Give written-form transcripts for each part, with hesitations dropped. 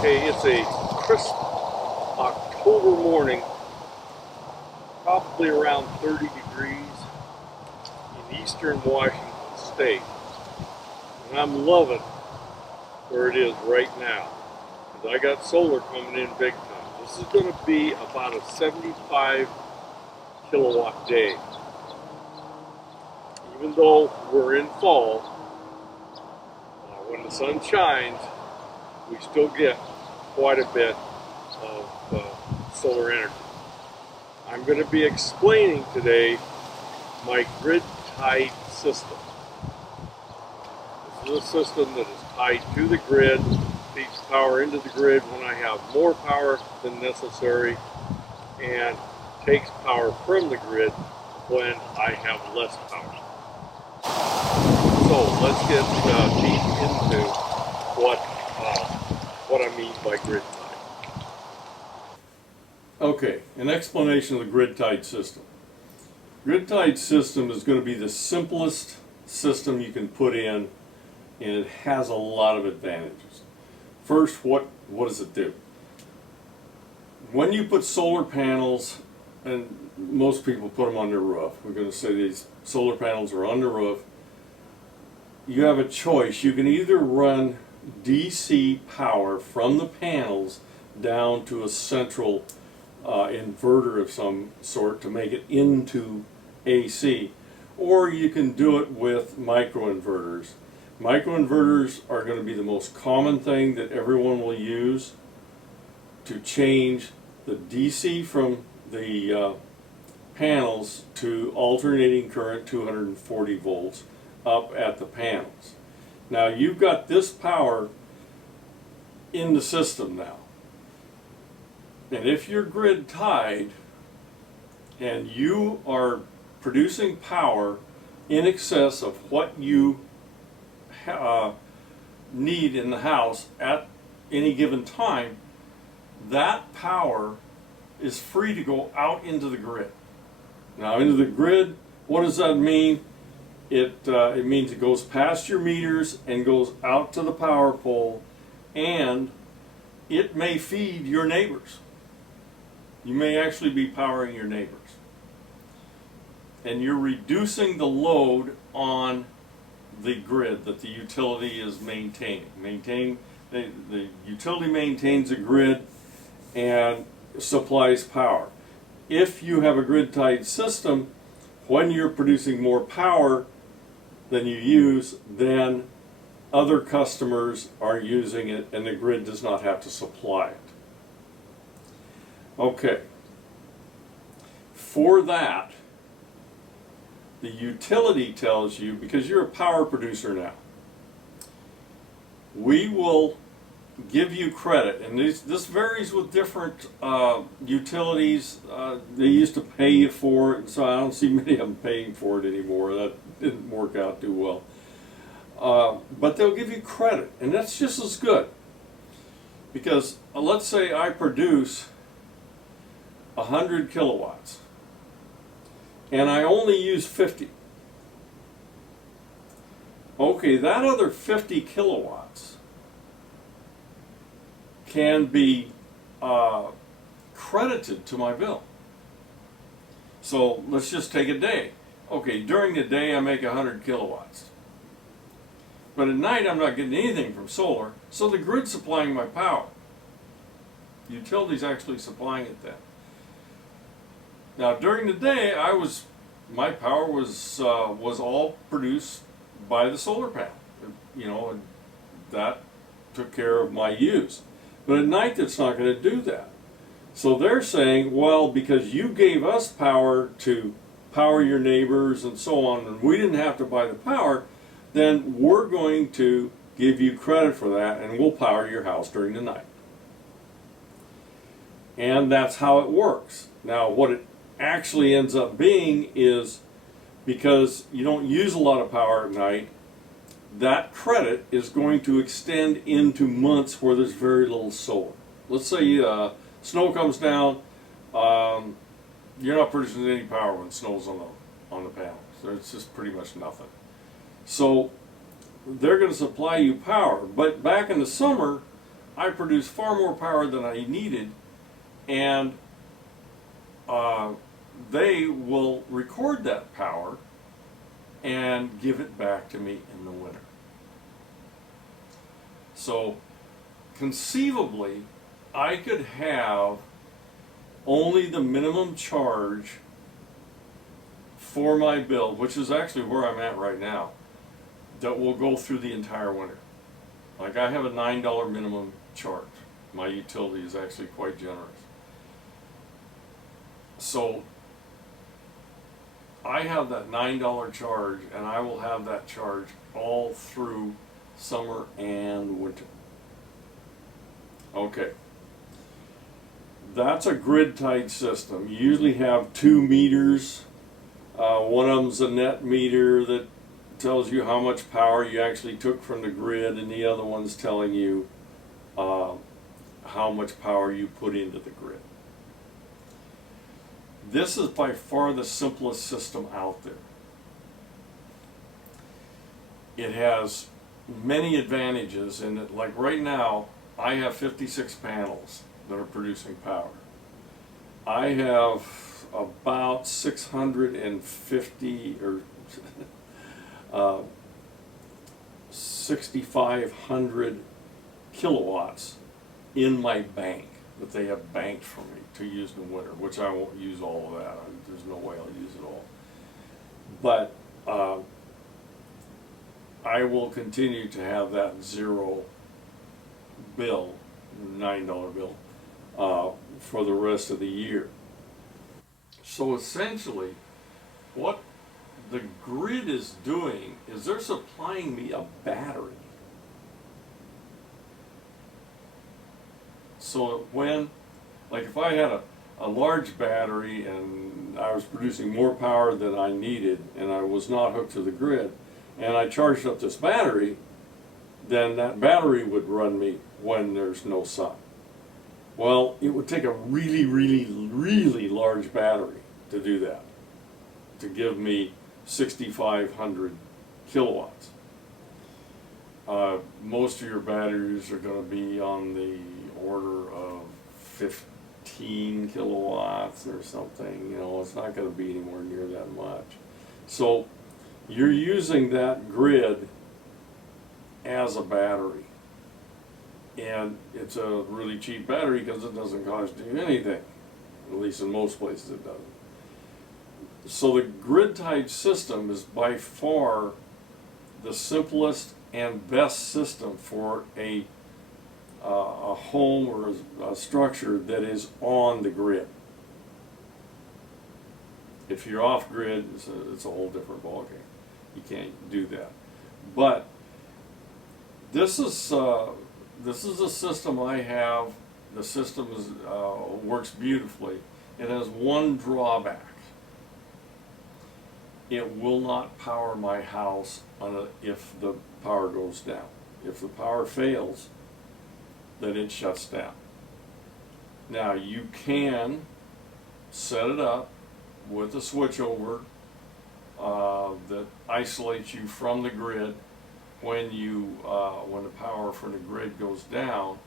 Okay, it's a crisp October morning, probably around 30 degrees in eastern Washington state. And I'm loving where it is right now. Because I got solar coming in big time. This is going to be about a 75 kilowatt day. Even though we're in fall, when the sun shines, we still get quite a bit of solar energy. I'm going to be explaining today my grid-tied system. This is a system that is tied to the grid, feeds power into the grid when I have more power than necessary, and takes power from the grid when I have less power. So let's get deep into what I mean by grid tied. Okay, an explanation of the grid tied system. Grid tied system is going to be the simplest system you can put in, and it has a lot of advantages. First, what does it do? When you put solar panels, and most people put them on their roof, we're going to say these solar panels are on the roof, you have a choice. You can either run DC power from the panels down to a central inverter of some sort to make it into AC, or you can do it with microinverters. Microinverters are going to be the most common thing that everyone will use to change the DC from the panels to alternating current 240 volts up at the panels. Now you've got this power in the system now. And if you're grid tied and you are producing power in excess of what you need in the house at any given time, that power is free to go out into the grid. Now into the grid, what does that mean? It means it goes past your meters and goes out to the power pole, and it may feed your neighbors. You may actually be powering your neighbors. And you're reducing the load on the grid that the utility is maintaining. The utility maintains a grid and supplies power. If you have a grid-tied system, when you're producing more power than you use, then other customers are using it and the grid does not have to supply it. Okay. For that, the utility tells you, because you're a power producer now, we will give you credit, and this varies with different utilities. They used to pay you for it, so I don't see many of them paying for it anymore. That didn't work out too well. But they'll give you credit, and that's just as good. Because let's say I produce 100 kilowatts, and I only use 50. Okay, that other 50 kilowatts can be credited to my bill. So let's just take a day. Okay, during the day I make 100 kilowatts. But at night I'm not getting anything from solar, so the grid's supplying my power. The utility's actually supplying it then. Now during the day my power was all produced by the solar panel. You know, and that took care of my use. But at night it's not going to do that. So they're saying, well, because you gave us power to power your neighbors and so on, and we didn't have to buy the power, then we're going to give you credit for that and we'll power your house during the night. And that's how it works. Now what it actually ends up being is, because you don't use a lot of power at night, that credit is going to extend into months where there's very little solar. Let's say snow comes down, you're not producing any power when snow's on the panels. It's just pretty much nothing. So they're going to supply you power. But back in the summer, I produced far more power than I needed, and they will record that power and give it back to me in the winter. So conceivably, I could have only the minimum charge for my bill, which is actually where I'm at right now, that will go through the entire winter. Like, I have a $9 minimum charge. My utility is actually quite generous. So I have that $9 charge, and I will have that charge all through summer and winter. Okay. That's a grid-tied system. You usually have 2 meters. One of them's a net meter that tells you how much power you actually took from the grid, and the other one's telling you how much power you put into the grid. This is by far the simplest system out there. It has many advantages in that, like right now, I have 56 panels that are producing power. I have about 650 or 6,500 kilowatts in my bank that they have banked for me to use in the winter, which I won't use all of that. There's no way I'll use it all. But I will continue to have that zero bill, $9 bill, for the rest of the year. So essentially, what the grid is doing is they're supplying me a battery. So when, like if I had a large battery and I was producing more power than I needed and I was not hooked to the grid, and I charged up this battery, then that battery would run me when there's no sun. Well, it would take a really, really, really large battery to do that, to give me 6,500 kilowatts. Most of your batteries are going to be on the order of 15 kilowatts or something. You know, it's not going to be anywhere near that much. So you're using that grid as a battery. And it's a really cheap battery because it doesn't cost you anything. At least in most places it doesn't. So the grid-tied system is by far the simplest and best system for a home or a structure that is on the grid. If you're off grid, it's a whole different ballgame. You can't do that. But this is a system I have. The system works beautifully. It has one drawback. It will not power my house if the power goes down. If the power fails, then it shuts down. Now you can set it up with a switchover that isolates you from the grid when the power from the grid goes down,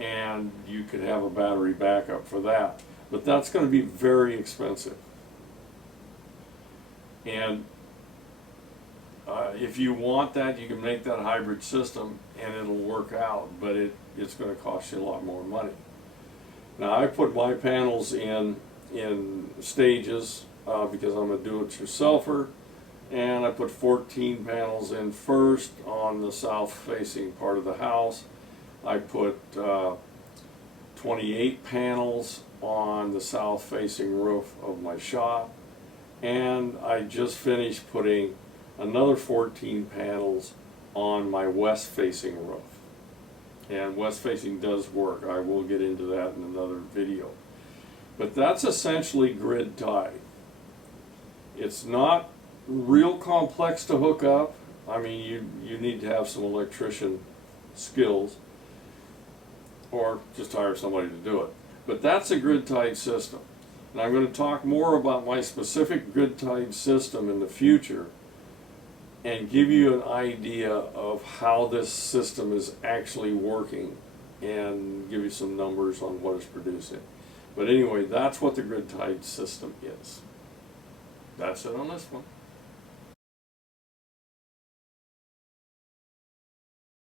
and you could have a battery backup for that. But that's going to be very expensive. And if you want that, you can make that hybrid system and it'll work out, but it's going to cost you a lot more money. Now I put my panels in stages because I'm a do-it-yourselfer, and I put 14 panels in first on the south-facing part of the house. I put 28 panels on the south-facing roof of my shop, and I just finished putting another 14 panels on my west-facing roof. And west-facing does work. I will get into that in another video. But that's essentially grid tied. It's not real complex to hook up. I mean, you need to have some electrician skills, or just hire somebody to do it. But that's a grid-tied system. And I'm going to talk more about my specific grid-tied system in the future and give you an idea of how this system is actually working and give you some numbers on what it's producing. But anyway, that's what the grid-tied system is. That's it on this one.